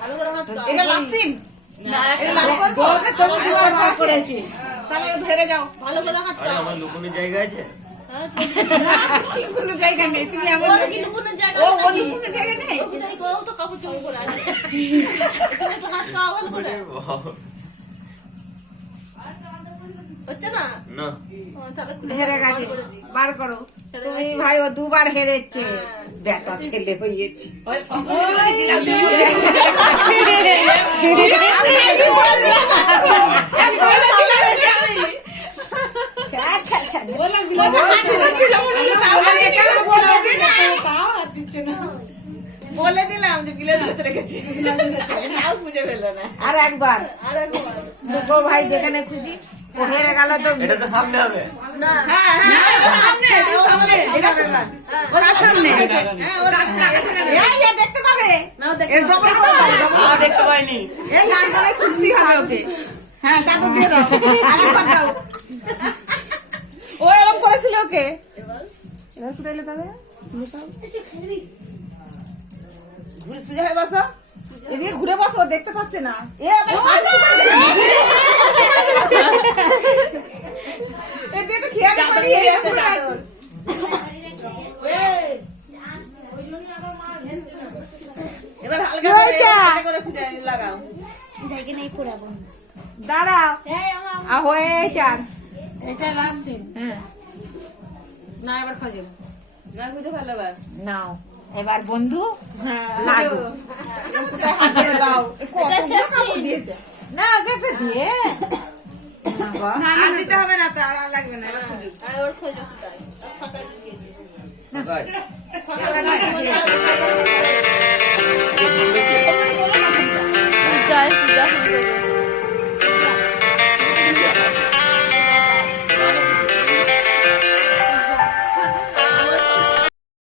ভালো করে হাত দাও। এটা লাসিন না, এটা লাস করব ওকে তুমি দুবার ভাগ করেছি তাহলে ধরে যাও ভালো করে হাত আরে দাও। আমার লুকোনোর জায়গা আছে। হ্যাঁ, কোনো জায়গা নেই তুমি এমন ওর কি লুকোনো জায়গা ও নাকি? কোনো জায়গা নেই ও কোথায় গো? ও তো কাপড় চোপড় পরে আছে। তুমি একটু হাত খাওয়া ভালো করে। হচ্ছে না? না ও, তাহলে খুলে হেরে বার গেছে করে দিই। বার করো হেরে তুমি গেছে। ভাই ও দুবার হেরেছে হ্যাঁ। বেটা ছেলে হয়েছে আচ্ছা আচ্ছা বলে দিলাম যে বিলের ভেতরে গেছে। নাও খুঁজে পেলো না। আর একবার আর একবার। দুটো ভাই যেখানে খুশি ও হেরে গেল তো এটা তো সামনে হবে। না। হ্যাঁ হ্যাঁ সামনে, ও সামনে। এটা তো হ্যাঁ। ওর সামনে হ্যাঁ, ওর এখানে। এই যে দেখতে পাবে নাও দেখো। এর ডবল করে দাও ডবল আর দেখতে পাইনি। এই লাল গলায় খুলতেই হবে ওকে হ্যাঁ চাদর দিয়ে দাও আরেকবার দাও ও এরকম করেছিল ওকে এবার এবার কোথায় এলে তবে ঘুরে সোজা হয়ে বসো। এদিকে ঘুরে বসো ও দেখতে পাচ্ছে না এ আবার এদিকে তো খেয়াল চাদর করি দিয়ে আছে, চাদর। এবার হালকা কি হয়েছে? করে খুঁজে লাগাও। দাঁড়াও হয়ে চান এটা লাসিন। হ্যাঁ না, এবার খোঁজো। না খুঁজে ভালো এবার। নাও এবার বন্ধু হ্যাঁ, লাগো কোথায় হাত দিয়ে দাও। না গেটে দিয়ে না গো, আর দিতে হবে না তো আর লাগবে না এবার খুঁজো। হ্যাঁ, এবার খোঁজো কোথায়। ফাঁকায় ঢুকিয়ে দিও। ভাই, ফাঁকায় ঢুকিয়ে দিও। পূজায় পূজা হয়ে গেছে